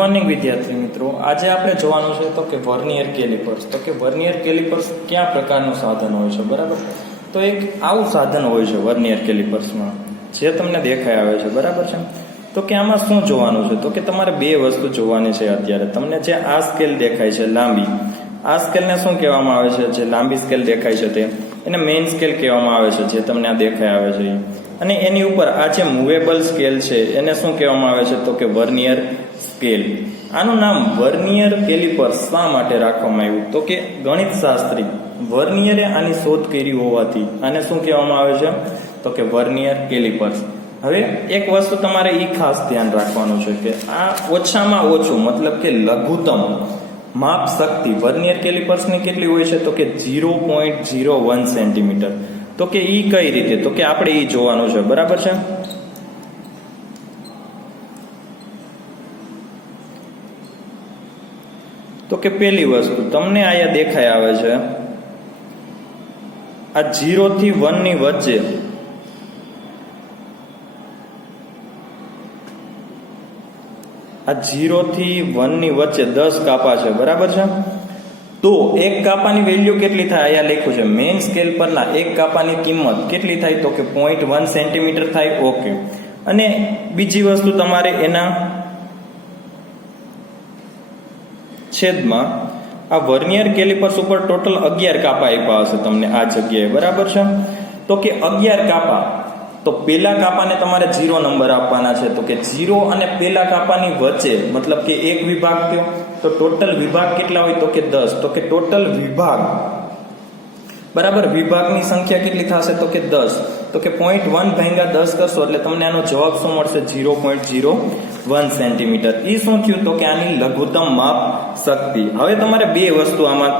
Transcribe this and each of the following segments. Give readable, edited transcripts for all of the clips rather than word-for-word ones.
Morning વિદ્યાર્થી મિત્રો, આજે આપણે જોવાનું છે તો કે વર્નિયર કેલિપર્સ. તો કે વર્નિયર કેલિપર્સ કયા પ્રકારનું સાધન હોય છે, બરાબર. તો એક આવું સાધન હોય છે વર્નિયર કેલિપર્સમાં, જે તમને દેખાય આવે છે, બરાબર છે. તો કે આમાં શું જોવાનું છે, તો કે તમારે બે વસ્તુ જોવાની છે. અત્યારે તમને જે આ સ્કેલ દેખાય છે લાંબી, આ સ્કેલને શું કહેવામાં આવે છે? જે લાંબી સ્કેલ દેખાય છે તે એને મેઇન સ્કેલ કહેવામાં આવે છે, જે તમને આ દેખાય આવે છે. અને એની ઉપર આ જે મૂવેબલ સ્કેલ છે એને શું કહેવામાં આવે છે? તો કે વર્નિયર સ્કેલ. આનું નામ વર્નિયર કેલિપર્સ શા માટે રાખવામાં આવ્યું? તો કે ગણિત શાસ્ત્રી વર્નિયરે આની શોધ કરી હોવાથી આને શું કહેવામાં આવે છે? તો કે વર્નિયર કેલિપર્સ. હવે એક વસ્તુ તમારે એ ખાસ ધ્યાન રાખવાનું છે કે આ ઓછામાં ઓછું મતલબ કે લઘુત્તમ માપ શક્તિ વર્નિયર કેલિપર્સની કેટલી હોય છે? તો કે 0.01 સેન્ટીમીટર. તો કે ઈ કઈ રીતે? તો કે આપણે ઈ જોવાનું છે, બરાબર છે. તો કે પહેલી વસ્તુ તમને આયા દેખાય આવે છે આ 0 થી 1 ની વચ્ચે આ 0 થી 1 ની વચ્ચે 10 કાપા છે, બરાબર છે. તો એક કાપાની વેલ્યુ કેટલી થાય? અહીંયા લખ્યું છે મેઇન સ્કેલ પરના એક કાપાની કિંમત કેટલી થાય? તો કે 0.1 સેન્ટીમીટર થાય. ઓકે. અને બીજી વસ્તુ તમારે એના છેદમાં આ વર્નિયર કેલિપર્સ ઉપર ટોટલ 11 કાપા આપ્યા હશે તમને આ જગ્યાએ, બરાબર છે. તો કે 11 કાપા, તો પેલા કાપાને તમારે 0 નંબર આપવાના છે. તો કે 0 અને પેલા કાપાની વચ્ચે મતલબ કે એક વિભાગ થયો, તો ટોટલ વિભાગ કેટલા હોય? તો કે 10. તો કે ટોટલ વિભાગ, બરાબર, વિભાગની સંખ્યા કેટલી થશે? તો કે 10. તો કે 0.1 ભાગ્યા 10 કરશો એટલે તમને આનો જવાબ શું મળશે? 0.01 સેન્ટીમીટર. એ શું થયું? તો કે આની લઘુત્તમ માપ શક્તિ. હવે તમારે બે વસ્તુ આમાં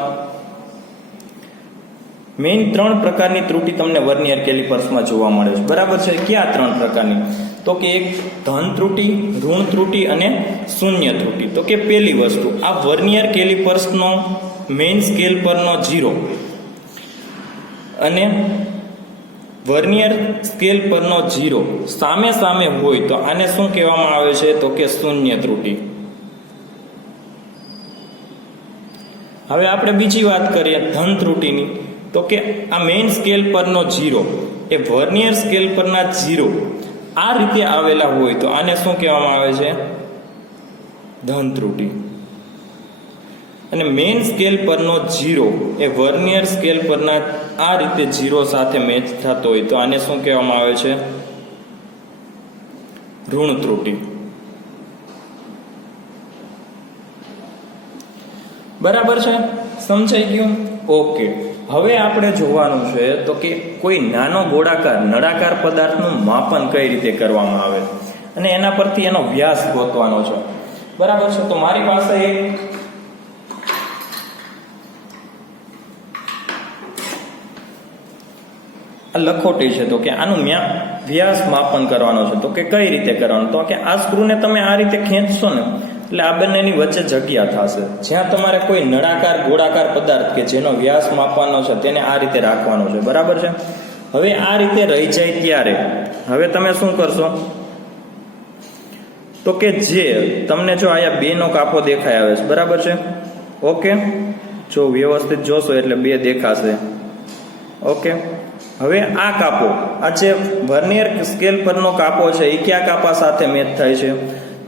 મેઇન 3 પ્રકારની ત્રુટિ તમને વર્નિયર કેલિપર્સમાં જોવા મળે છે, બરાબર છે. ક્યાં 3 પ્રકારની? તો કે એક ધન ત્રુટિ, ઋણ ત્રુટિ અને શૂન્ય ત્રુટિ. તો કે પહેલી વસ્તુ, આ વર્નિયર કેલિપર્સનો મેઇન સ્કેલ પરનો 0 અને વર્નિયર સ્કેલ પરનો 0 સામે સામે હોય તો આને શું કહેવામાં આવે છે? તો કે શૂન્ય ત્રુટિ. હવે આપણે બીજી વાત કરીએ ધન ત્રુટિની. તો કે આ મેઇન સ્કેલ પરનો 0 એ વર્નિયર સ્કેલ પરના 0 આ રીતે આવેલા હોય તો આને શું કહેવામાં આવે છે? ધન ત્રુટિ. અને મેઇન સ્કેલ પરનો 0 એ વર્નિયર સ્કેલ પરના આ રીતે 0 સાથે મેચ થતો હોય તો આને શું કહેવામાં આવે છે? ઋણ ત્રુટિ. બરાબર છે, સમજાઈ ગયું? ઓકે. હવે આપણે જોવાનું છે તો કે કોઈ નાનો ગોળાકાર નળાકાર પદાર્થનું માપન કઈ રીતે કરવામાં આવે અને એના પરથી એનો વ્યાસ ગોતવાનો છે, બરાબર છે. તો મારી પાસે એક લખોટી છે, તો કે આનું વ્યાસ માપન કરવાનો છે. તો કે કઈ રીતે કરવાનું? તો કે આ સ્ક્રૂને તમે આ રીતે ખેંચશો ને એટલે આ બંનેની વચ્ચે જગ્યા થશે. જ્યાં તમારે કોઈ નળાકાર ગોળાકાર પદાર્થ કે જેનો વ્યાસ માપવાનો છે તેને આ રીતે રાખવાનો છે, બરાબર છે. હવે આ રીતે રહી જાય ત્યારે હવે તમે શું કરશો? તો કે જે તમને જો આયા 2 નો કાપો દેખાય આવે છે, બરાબર છે. ઓકે, જો વ્યવસ્થિત જોશો એટલે 2 દેખાશે. ઓકે. હવે આ કાપો, આ જે વર્નિયર સ્કેલ પરનો કાપો છે એ કયા કાપા સાથે મેચ થાય છે?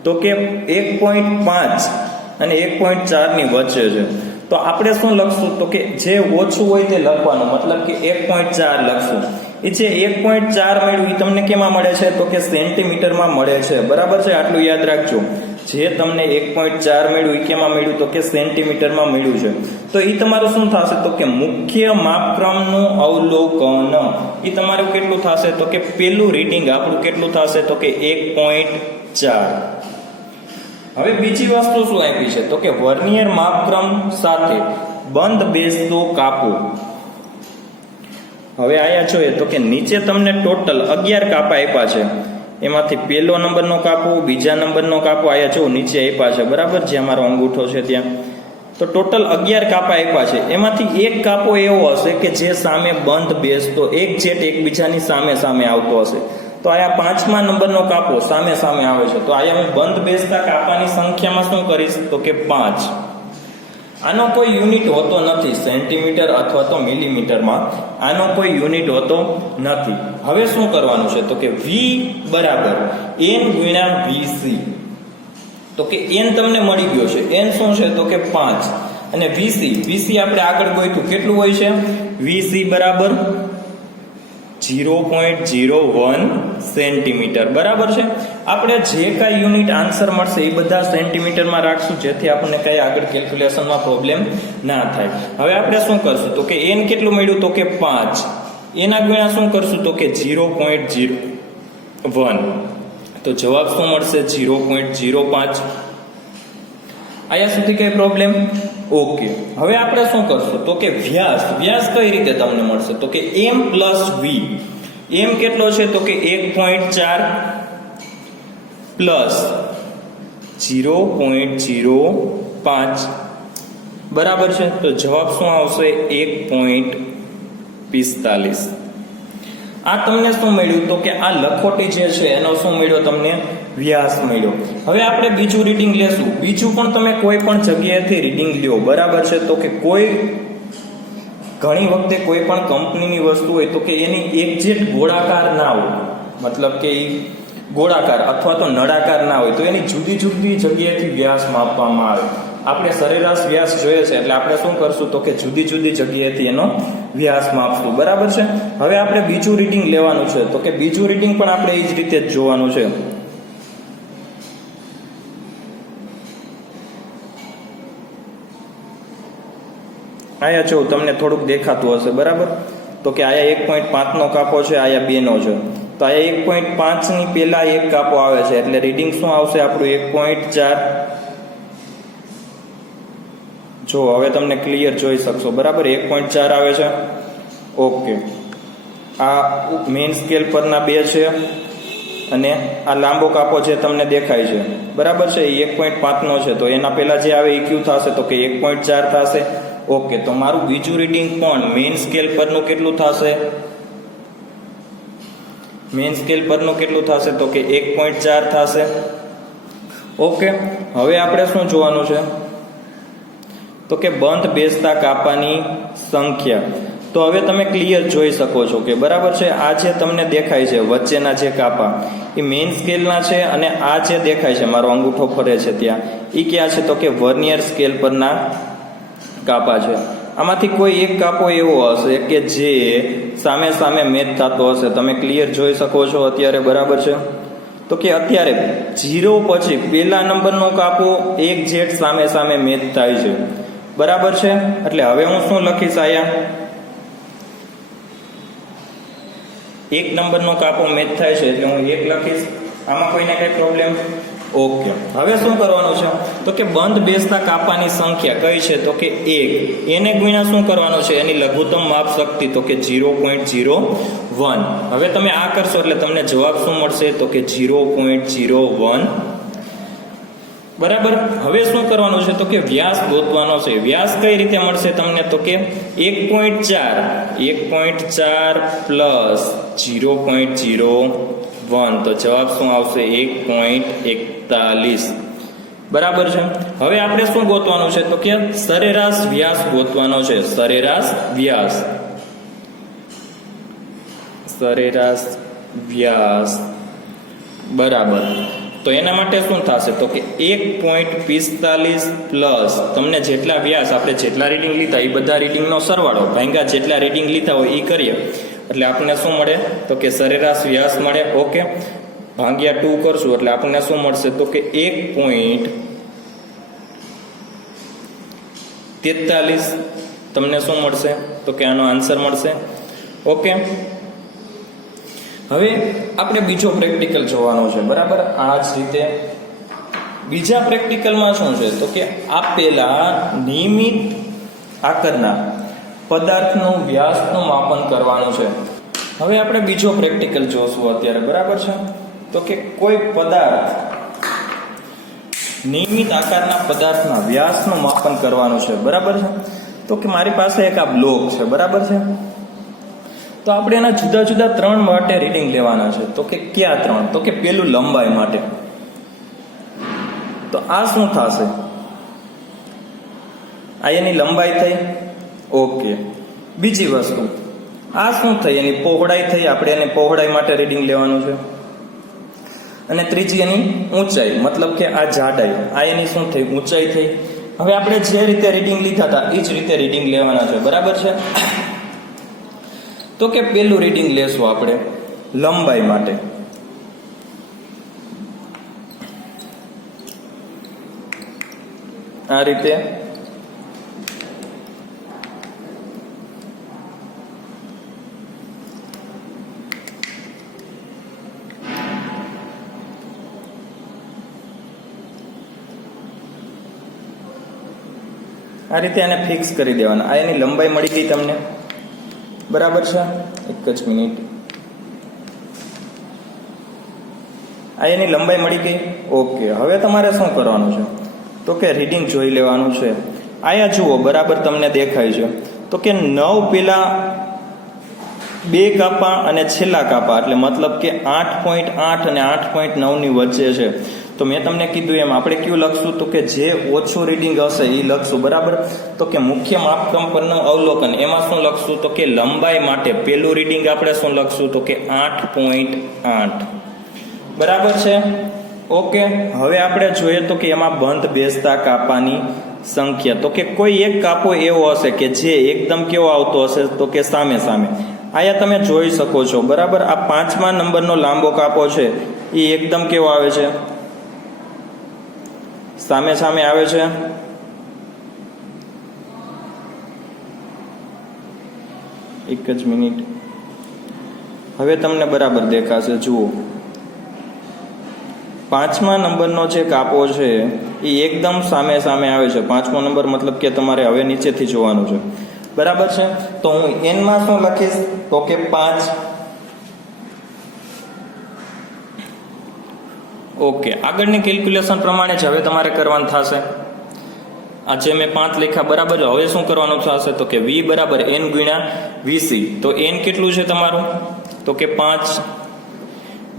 તો કે 1.5 અને 1.4 ની વચ્ચે છે. તો આપણે શું લખશું? તો કે જે ઓછું હોય તે લખવાનું, મતલબ કે 1.4 લખશું. એ જે 1.4 મળ્યું એ તમને કેમાં મળે છે? તો કે સેન્ટીમીટરમાં મળે છે, બરાબર છે. આટલું યાદ રાખજો. જે તમને 1.4 મળ્યું એ કેમાં મળ્યું? તો કે સેન્ટીમીટરમાં મળ્યું છે. તો એ તમારું શું થશે? તો કે મુખ્ય માપક્રમનું અવલોકન. એ તમારું કેટલું થશે? તો કે પેલું રીડિંગ આપણું કેટલું થશે? તો કે 1.4. હવે બીજી વસ્તુ શું આપી છે? તો કે વર્નિયર માપક્રમ સાથે બંધ બેસતો કાપો. હવે આયા જોઈએ તો કે નીચે તમને ટોટલ 11 કાપા આપ્યા છે. એમાંથી પહેલો નંબરનો કાપો, બીજા નંબરનો કાપો આયા જો નીચે આપ્યા છે, બરાબર, જે અમારો અંગૂઠો છે ત્યાં. તો ટોટલ 11 કાપા આપ્યા છે. એમાંથી એક કાપો એવો હશે કે જે સામે બંધ બેસતો એક જેટ એકબીજાની સામે સામે આવતો હશે. તો આયા 5મા નંબરનો કાપો સામે સામે આવે છે, તો આયા હું બંધ બેસતા કાપાની સંખ્યામાં શું કરીશ તો કે 5. આનો કોઈ યુનિટ હોતો નથી સેન્ટીમીટર અથવા તો મિલીમીટરમાં, આનો કોઈ યુનિટ હોતો નથી. હવે શું કરવાનું છે તો કે v બરાબર n ગુણ્યા vc. તો કે n તમને મળી ગયો છે, n શું છે તો કે 5 અને vc આપણે આગળ ગોઠવ્યું કેટલું હોય છે, vc બરાબર 0.01 સેન્ટીમીટર બરાબર છે. આપણે જે કાંઈ યુનિટ આન્સર મળશે એ બધા સેન્ટીમીટરમાં રાખશું, જેથી આપણને કઈ આગળ કેલ્ક્યુલેશનમાં પ્રોબ્લેમ ના થાય. હવે આપણે શું કરશું તો કે n કેટલું મળ્યું તો કે 5, એના ગુણ્યા શું કરશું તો કે 0.01, તો જવાબ શું મળશે 0.05. આયા સુધી કઈ પ્રોબ્લેમ? ઓકે. હવે આપણે શું કરશું તો કે વ્યાસ કઈ રીતે તમને મળશે તો કે m પ્લસ v. m કેટલો છે તો કે 1.4 પ્લસ 0.05 બરાબર છે, તો જવાબ શું આવશે 1.45. આ તમને શું મળ્યું તો કે આ લખોટી જે છે એનો શું મળ્યો તમને વ્યાસ મળ્યો. હવે આપણે બીજું રીડિંગ લેશું. બીજું પણ તમે કોઈ પણ જગ્યાએથી રીડિંગ લ્યો બરાબર છે, તો કે કોઈ ઘણી વખતે કોઈ પણ કંપનીની વસ્તુ હોય તો કે એની એક્ઝેક્ટ ગોળાકાર ના હોય, મતલબ કે ગોળાકાર અથવા તો નળાકાર ના હોય, તો એની જુદી જુદી જગ્યાએથી વ્યાસ માપવામાં આવે. આપણે સરેરાશ વ્યાસ જોઈએ છે એટલે આપણે શું કરશું તો કે જુદી જુદી જગ્યાએથી એનો વ્યાસ માપશું બરાબર છે. હવે આપણે બીજું રીડિંગ લેવાનું છે, તો કે બીજું રીડિંગ પણ આપણે એ જ રીતે જ જોવાનું છે. આયા જો તમને થોડુંક દેખાતું હશે બરાબર, તો કે આયા 1.5 નો કાપો છે, આયા 2 નો છે, તો આયા 1.5 ની પહેલા એક કાપો આવે છે એટલે રીડિંગ શું આવશે આપણું 1.4. જો હવે તમને ક્લિયર જોઈ શકશો બરાબર, 1.4 આવે છે. ઓકે, આ મેઇન સ્કેલ પરના 2 છે અને આ લાંબો કાપો જે તમને દેખાય છે બરાબર છે એ 1.5 નો છે, તો એના પહેલા જે આવે એ ક્યુ થશે તો કે 1.4 થશે. ઓકે, તો મારું બીજું રીડિંગ પણ મેઇન સ્કેલ પરનું કેટલું થશે, મેઇન સ્કેલ પરનું કેટલું થશે તો કે 1.4 થશે. ઓકે, હવે આપણે શું જોવાનું છે તો કે બંધ બેસતા કાપાની સંખ્યા. તો હવે તમે ક્લિયર જોઈ શકો છો કે બરાબર છે આ જે તમને દેખાય છે વચ્ચેના જે કાપા એ મેઇન સ્કેલના છે, અને આ જે દેખાય છે મારો અંગૂઠો ફરે છે ત્યાં એ ક્યાં છે તો કે વર્નિયર સ્કેલ પરના કાપા છે. આમાંથી કોઈ એક કાપો એવો હશે કે જે સામે સામે મેચ થતો હશે, તમે ક્લિયર જોઈ શકો છો અત્યારે બરાબર છે. તો કે અત્યારે 0 પછી પહેલા નંબરનો કાપો એક જેટ સામે સામે મેચ થાય છે બરાબર છે. એટલે હવે હું શું લખીશ, આયા 1 નંબરનો કાપો મેચ થાય છે એટલે હું 1 લખીશ. આમાં કોઈને કઈ પ્રોબ્લેમ? ઓકે, હવે શું કરવાનું છે તો કે બંધ બેસતા કાપાની સંખ્યા કઈ છે તો કે 1, એને ગુણ્યા શું કરવાનું છે એની લઘુત્તમ માપ શક્તિ તો કે 0.01. હવે તમે આ કરશો એટલે તમને જવાબ શું મળશે તો કે 0.01 બરાબર. હવે શું કરવાનું છે તો કે વ્યાસ ગોતવાનો છે. વ્યાસ કઈ રીતે મળશે તમને તો કે 1.4 પ્લસ 0.01, તો જવાબ શું આવશે 1.41 બરાબર છે. હવે આપણે શું ગોતવાનું છે તો કે સરેરાશ વ્યાસ ગોતવાનો છે. સરેરાશ વ્યાસ બરાબર. તો એના માટે શું થશે તો કે 1.45 પ્લસ તમને જેટલા વ્યાસ આપણે જેટલા રીડિંગ લીધા એ બધા રીડિંગનો સરવાળો ભાંગ્યા જેટલા રીડિંગ લીધા હોય એ કરીએ એટલે આપણને શું મળે તો કે સરેરાશ વ્યાસ મળે. ઓકે, ભાંગ્યા 2 કરશું એટલે આપણને શું મળશે તો કે 1.43 તમને શું મળશે તો કે આનો આન્સર મળશે. ઓકે, હવે આપણે બીજો પ્રેક્ટિકલ જોવાનો છે બરાબર. આ જ રીતે બીજા પ્રેક્ટિકલમાં શું છે તો કે આપેલા નિયમિત આકારના પદાર્થનું વ્યાસનું માપન કરવાનું છે. હવે આપણે બીજો પ્રેક્ટિકલ જોશું અત્યારે બરાબર છે. તો કે કોઈ પદાર્થ નિયમિત આકારના પદાર્થના વ્યાસનું માપન કરવાનું છે બરાબર છે. તો કે મારી પાસે એક આ બ્લોક છે બરાબર છે. તો આપણે એના જુદા જુદા 3 માટે રીડિંગ લેવાના છે. તો કે કયા 3? તો કે પેલું લંબાઈ માટે. તો આ શું થશે? આ એની લંબાઈ થઈ. ઓકે. બીજી વસ્તુ આ શું થઈ? એની પહોળાઈ થઈ. આપણે એને પહોળાઈ માટે રીડિંગ લેવાનું છે. અને ત્રીજી એની ઊંચાઈ, મતલબ કે આ જાડાઈ. આ એની શું થઈ? ઊંચાઈ થઈ. હવે આપણે જે રીતે રીડિંગ લીધા હતા એ જ રીતે રીડિંગ લેવાના છે. બરાબર છે? તો કે પેલું રીડિંગ લેશું આપણે લંબાઈ માટે. આ રીતે આને ફિક્સ કરી દેવાના. આ એની લંબાઈ મળી ગઈ તમને. બરાબર છે? એક જ મિનિટ. આ એની લંબાઈ મળી ગઈ. ઓકે. હવે તમારે શું કરવાનું છે? તો કે રીડિંગ જોઈ લેવાનું છે. આયા જુઓ, બરાબર તમને દેખાય છે. તો કે 9 પેલા 2 કાપા અને છેલ્લા કાપા, એટલે મતલબ કે 8.8 અને 8.9 ની વચ્ચે છે. તો મેં તમને કીધું એમ આપણે કયું લખશું? તો કે જે ઓછું રીડિંગ હશે એ લખશું. બરાબર? તો કે મુખ્ય માપક્રમ પરનું અવલોકન, એમાં શું લખશું? તો કે લંબાઈ માટે પેલું રીડિંગ આપણે શું લખશું? તો કે 8.8. બરાબર છે? ઓકે. હવે આપણે જોઈએ તો કે એમાં બંધ બેસતા કાપાની સંખ્યા. તો કે કોઈ એક કાપો એવો હશે કે જે એકદમ કેવો આવતો હશે? તો કે સામે સામે. આયા તમે જોઈ શકો છો. બરાબર? આ 5મા નંબરનો લાંબો કાપો છે એ એકદમ કેવો આવે છે? સામે સામે આવે છે. એક જ મિનિટ. હવે તમને બરાબર દેખાશે. જુઓ, 5મા નંબરનો જે કાપો છે એ એકદમ સામે સામે આવે છે. 5મો નંબર મતલબ કે તમારે હવે નીચેથી જોવાનું છે. બરાબર છે? તો હું એનમાં શું લખીશ? તો કે 5. ઓકે. આગળની કેલ્ક્યુલેશન પ્રમાણે જ હવે તમારે કરવાનું થશે. આ જે મેં 5 લખ્યા, બરાબર. હવે શું કરવાનું થશે? તો કે v બરાબર n ગુણ્યા vc. તો n કેટલું છે તમારું? તો કે 5.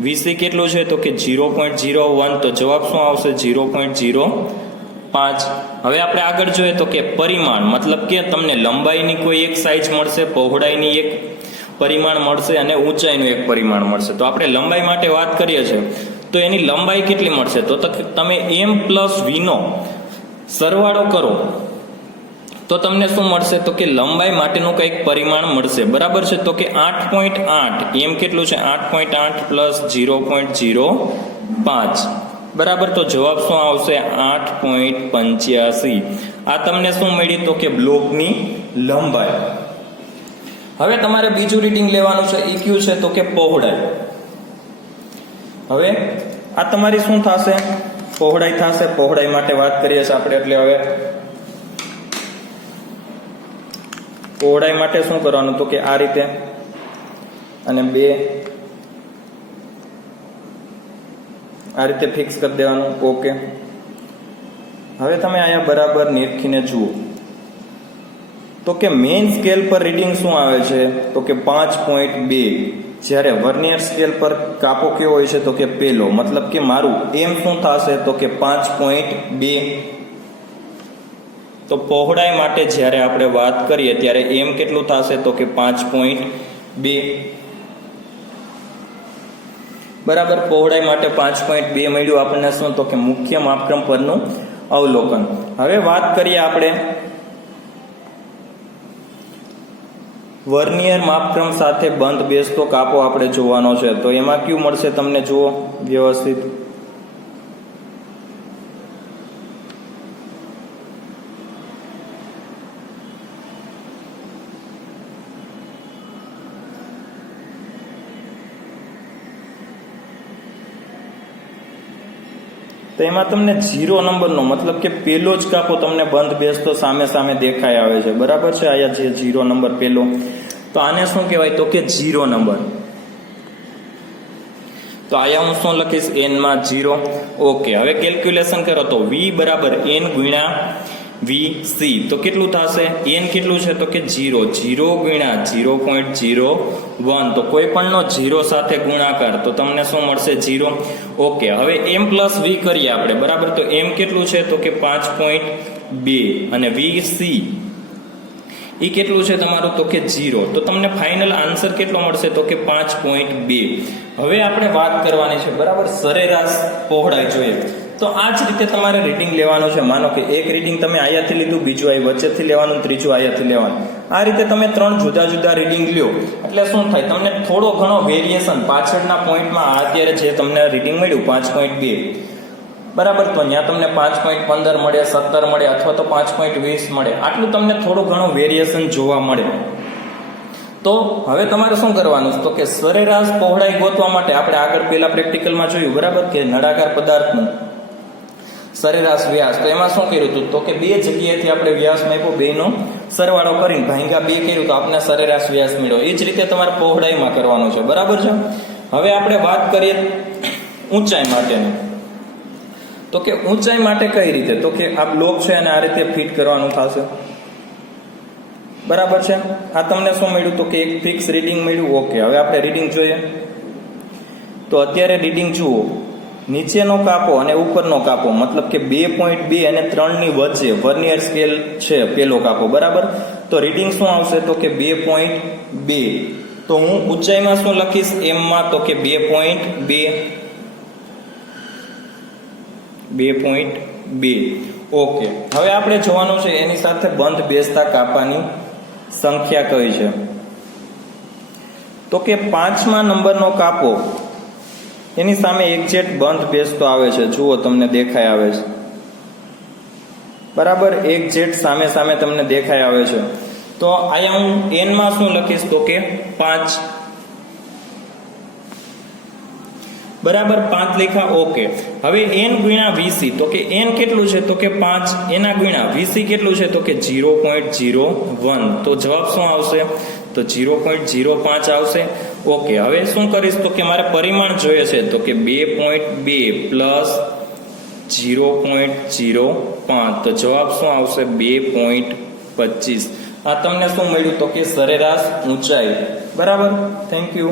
vc કેટલું છે? તો કે 0.01. તો જવાબ શું આવશે? 0.05. હવે આપણે આગળ જોઈએ તો કે પરિમાણ, મતલબ કે તમને લંબાઈની કોઈ એક સાઈઝ મળશે, પહોળાઈની એક પરિમાણ મળશે અને ઊંચાઈનું એક પરિમાણ મળશે. તો આપણે લંબાઈ માટે વાત કરીએ છીએ તો એની લંબાઈ કેટલી મળશે? તો તમે m પ્લસ v નો સરવાળો કરો તો તમને શું મળશે? તો કે લંબાઈ માટેનું કંઈક પરિમાણ મળશે. બરાબર છે? તો કે 8.8. m કેટલું છે? 8.8 પ્લસ 0.05. બરાબર. તો જવાબ શું આવશે? 8.85. આ તમને શું મળી? તો કે બ્લોકની લંબાઈ. હવે તમારે બીજું રીડિંગ લેવાનું છે. એ કયું છે? તો કે પહોળાઈ. હવે આ તમારી શું થશે? પહોળાઈ થશે. પહોળાઈ માટે વાત કરીએ છીએ આપણે. એટલે હવે પહોળાઈ માટે શું કરવાનું? તો કે આ રીતે અને 2 આ રીતે ફિક્સ કરી દેવાનું. ઓકે. હવે તમે અહીંયા બરાબર નિરખીને જુઓ તો કે મેઇન સ્કેલ પર રીડિંગ શું આવે છે? તો કે 5.2. જ્યારે વર્નિયર સ્કેલ પર કાપો કેવો હોય છે? તો કે પેલો. મતલબ કે મારું એમ શું થશે? તો કે 5.2. તો પહોળાઈ માટે જ્યારે આપણે વાત કરીએ ત્યારે એમ કેટલું થશે? તો કે 5.2. બરાબર. પહોળાઈ માટે 5.2 મળ્યું આપણને. શું? તો કે મુખ્ય માપક્રમ પરનું અવલોકન. હવે વાત કરીએ આપણે વર્નિયર માપક્રમ સાથે બંધ બેસતો કાપો આપણે જોવાનો છે. તો એમાં કયું મળશે તમને? જુઓ વ્યવસ્થિત. તો એમાં તમને 0 નંબરનો, મતલબ કે પેલો જ કાપો તમને બંધ બેસતો સામે સામે દેખાઈ આવે છે. બરાબર છે? આયા જે 0 નંબર પેલો, તો આને શું કહેવાય? તો કે 0 નંબર. તો આયા હું શું લખીશ? n માં 0. ઓકે. હવે કેલ્ક્યુલેશન કરો તો v બરાબર n ગુણ્યા VC તો કેટલું થશે? n કેટલું છે તો કે 0 0 ગુણ્યા 0.01 તો કોઈ પણનો 0 સાથે ગુણાકાર તો તમને શું મળશે? 0. ઓકે, હવે m પ્લસ v કરીએ આપણે, બરાબર. તો m કેટલું છે તો કે 5.2 અને VC એ કેટલું છે તમારું તો કે 0. તો તમને ફાઇનલ આન્સર કેટલો મળશે તો કે 5.2. હવે આપણે વાત કરવાની છે, બરાબર, સરેરાશ પહોળાઈ જોઈએ. તો આ જ રીતે તમારે રીડિંગ લેવાનું છે. માનો કે એક રીડિંગ તમે અહીંયાથી લીધું, બીજું અહીં વચ્ચેથી લેવાનું, ત્રીજું અહીંયાથી લેવાનું. આ રીતે તમે 3 જુદા જુદા રીડિંગ લ્યો એટલે શું થાય? તમને થોડો ઘણો વેરિએશન પાછળના પોઈન્ટમાં અત્યારે જે તમને રીડિંગ મળ્યું 5.2, બરાબર, તો ત્યાં તમને 5.15 મળે, 17 મળે અથવા તો 5.20 મળે. આટલું તમને થોડું ઘણું વેરિએશન જોવા મળે. તો હવે તમારે શું કરવાનું તો કે સરેરાશ પહોળાઈ ગોતવા માટે આપણે આગળ પેલા પ્રેક્ટિકલમાં જોયું, બરાબર, કે નળાકાર પદાર્થનું સરેરાશ વ્યાસ. તો એમાં શું કર્યું હતું તો કે બે જગ્યાએથી આપણે વ્યાસ માપ્યો, બેનો સરવાળો કરીને ભાગ્યા 2 કર્યું તો આપણે સરેરાશ વ્યાસ મળ્યો. એ જ રીતે તમારે પહોળાઈમાં કરવાનું છે, બરાબર છે. હવે આપણે વાત કરીએ ઊંચાઈ માટેની. તો કે ઊંચાઈ માટે કઈ રીતે? તો કે આ બ્લોક છે અને આ રીતે ફિટ કરવાનું થશે, બરાબર છે. આ તમને શું મળ્યું તો કે એક ફિક્સ રીડિંગ મળ્યું. ઓકે, હવે આપણે રીડિંગ જોઈએ. તો અત્યારે રીડિંગ જુઓ, નીચેનો કાપો અને ઉપરનો કાપો, મતલબ કે 2.2 અને 3 ની વચ્ચે વર્નિયર સ્કેલ છે પેલો કાપો, બરાબર. તો રીડિંગ શું આવશે તો કે 2.2. તો હું ઊંચાઈમાં શું લખીશ m માં તો કે 2.2. ઓકે, હવે આપણે જોવાનું છે એની સાથે બંધ બેસતા કાપાની સંખ્યા કઈ છે. તો કે 5મા નંબરનો કાપો એની સામે એક્ઝેક્ટ બંધ બેસતો આવે છે. જુઓ, તમને દેખાય આવે છે, બરાબર, એક્ઝેક્ટ સામે સામે તમને દેખાય આવે છે. તો અહીંયા હું n માં શું લખીશ તો કે 5, બરાબર, 5 લખ્યા. ઓકે, હવે n ગુણ્યા VC તો કે n કેટલું છે તો કે 5, એના ગુણ્યા VC કેટલું છે તો કે 0.01. તો જવાબ શું આવશે તો 0.05 આવશે. ઓકે, હવે શું કરીશ તો કે મારે પરિમાણ જોઈએ છે તો કે 2.2 પ્લસ 0.05 તો જવાબ શું આવશે 2.25. આ તમને શું મળ્યું તો કે સરેરાશ ઊંચાઈ, બરાબર. Thank you.